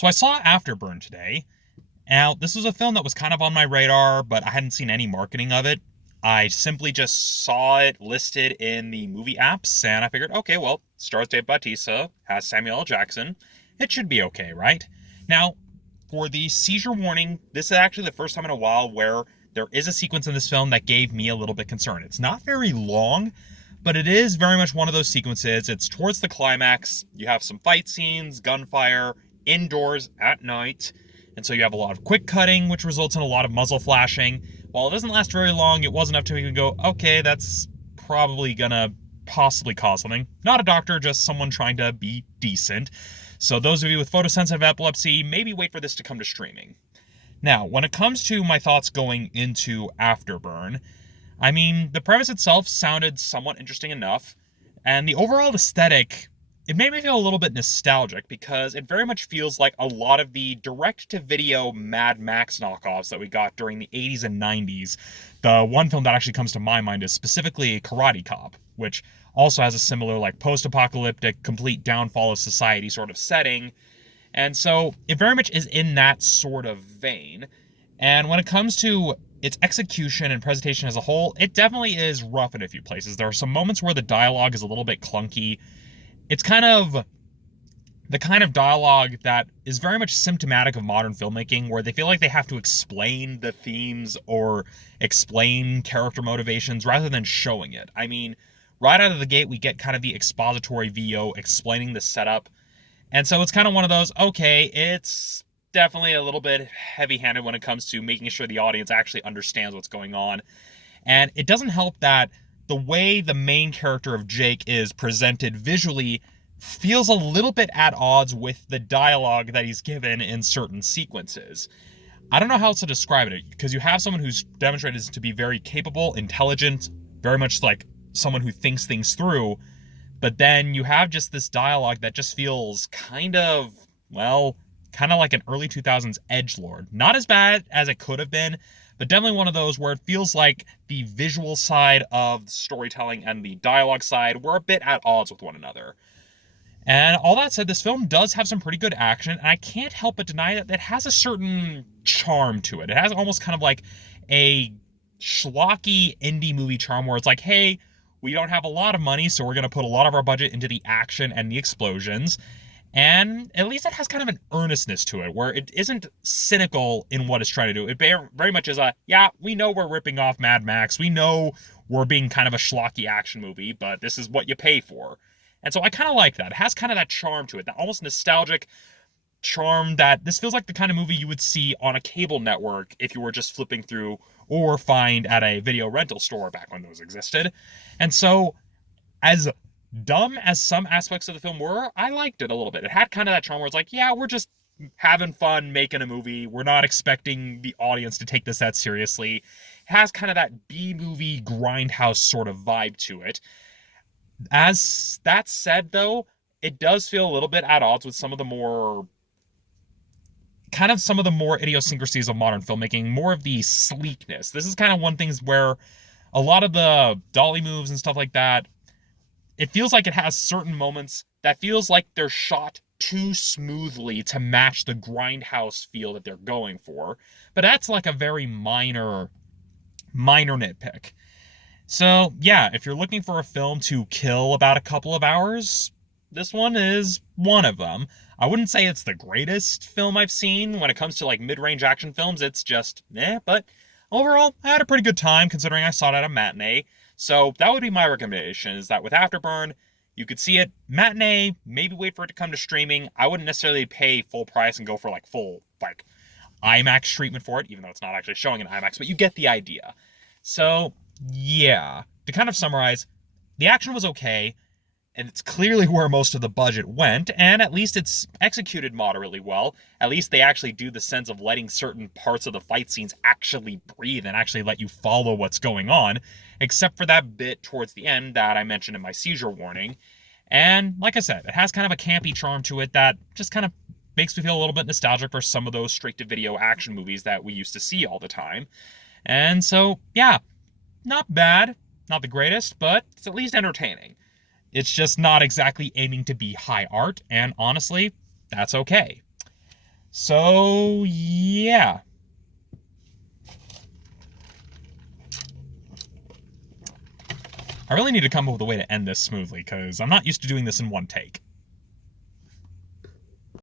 So I saw Afterburn today. Now, this was a film that was kind of on my radar, but I hadn't seen any marketing of it. I simply just saw it listed in the movie apps, and I figured, okay, well, stars Dave Bautista, has Samuel L. Jackson. It should be okay, right? Now, for the seizure warning, this is actually the first time in a while where there is a sequence in this film that gave me a little bit concerned. It's not very long, but it is very much one of those sequences. It's towards the climax. You have some fight scenes, gunfire, indoors at night. And so you have a lot of quick cutting, which results in a lot of muzzle flashing. While it doesn't last very long, it was enough to make me go, okay, that's probably gonna possibly cause something. Not a doctor, just someone trying to be decent. So those of you with photosensitive epilepsy, maybe wait for this to come to streaming. Now, when it comes to my thoughts going into Afterburn, I mean, the premise itself sounded somewhat interesting enough, and the overall aesthetic, it made me feel a little bit nostalgic because it very much feels like a lot of the direct-to-video Mad Max knockoffs that we got during the 80s and 90s. The one film that actually comes to my mind is specifically Karate Cop, which also has a similar like post-apocalyptic, complete downfall of society sort of setting. And so it very much is in that sort of vein. And when it comes to its execution and presentation as a whole, it definitely is rough in a few places. There are some moments where the dialogue is a little bit clunky. It's kind of the kind of dialogue that is very much symptomatic of modern filmmaking, where they feel like they have to explain the themes or explain character motivations rather than showing it. I mean, right out of the gate, we get kind of the expository VO explaining the setup. And so it's kind of one of those, okay, it's definitely a little bit heavy-handed when it comes to making sure the audience actually understands what's going on. And it doesn't help that the way the main character of Jake is presented visually feels a little bit at odds with the dialogue that he's given in certain sequences. I don't know how else to describe it, because you have someone who's demonstrated to be very capable, intelligent, very much like someone who thinks things through, but then you have just this dialogue that just feels kind of like an early 2000s edgelord. Not as bad as it could have been, but definitely one of those where it feels like the visual side of the storytelling and the dialogue side were a bit at odds with one another. And all that said, this film does have some pretty good action, and I can't help but deny that it has a certain charm to it. It has almost kind of like a schlocky indie movie charm where it's like, hey, we don't have a lot of money, so we're going to put a lot of our budget into the action and the explosions. And at least it has kind of an earnestness to it, where it isn't cynical in what it's trying to do. It very much is we know we're ripping off Mad Max. We know we're being kind of a schlocky action movie, but this is what you pay for. And so I kind of like that. It has kind of that charm to it, that almost nostalgic charm that this feels like the kind of movie you would see on a cable network if you were just flipping through or find at a video rental store back when those existed. And so, as dumb as some aspects of the film were, I liked it a little bit. It had kind of that charm where it's like, yeah, we're just having fun making a movie. We're not expecting the audience to take this that seriously. It has kind of that B-movie grindhouse sort of vibe to it. As that said, though, it does feel a little bit at odds with some of the more idiosyncrasies of modern filmmaking, more of the sleekness. This is kind of one thing where a lot of the dolly moves and stuff like that, it feels like it has certain moments that feels like they're shot too smoothly to match the grindhouse feel that they're going for. But that's like a very minor nitpick. So, yeah, if you're looking for a film to kill about a couple of hours, this one is one of them. I wouldn't say it's the greatest film I've seen when it comes to like mid-range action films. It's just but overall, I had a pretty good time considering I saw it at a matinee. So that would be my recommendation, is that with Afterburn, you could see it matinee, maybe wait for it to come to streaming. I wouldn't necessarily pay full price and go for like full IMAX treatment for it, even though it's not actually showing in IMAX, but you get the idea. So yeah, to kind of summarize, the action was okay, and it's clearly where most of the budget went, and at least it's executed moderately well. At least they actually do the sense of letting certain parts of the fight scenes actually breathe and actually let you follow what's going on, except for that bit towards the end that I mentioned in my seizure warning. And like I said, it has kind of a campy charm to it that just kind of makes me feel a little bit nostalgic for some of those straight-to-video action movies that we used to see all the time. And so, yeah, not bad, not the greatest, but it's at least entertaining. It's just not exactly aiming to be high art, and honestly, that's okay. So, yeah. I really need to come up with a way to end this smoothly, because I'm not used to doing this in one take.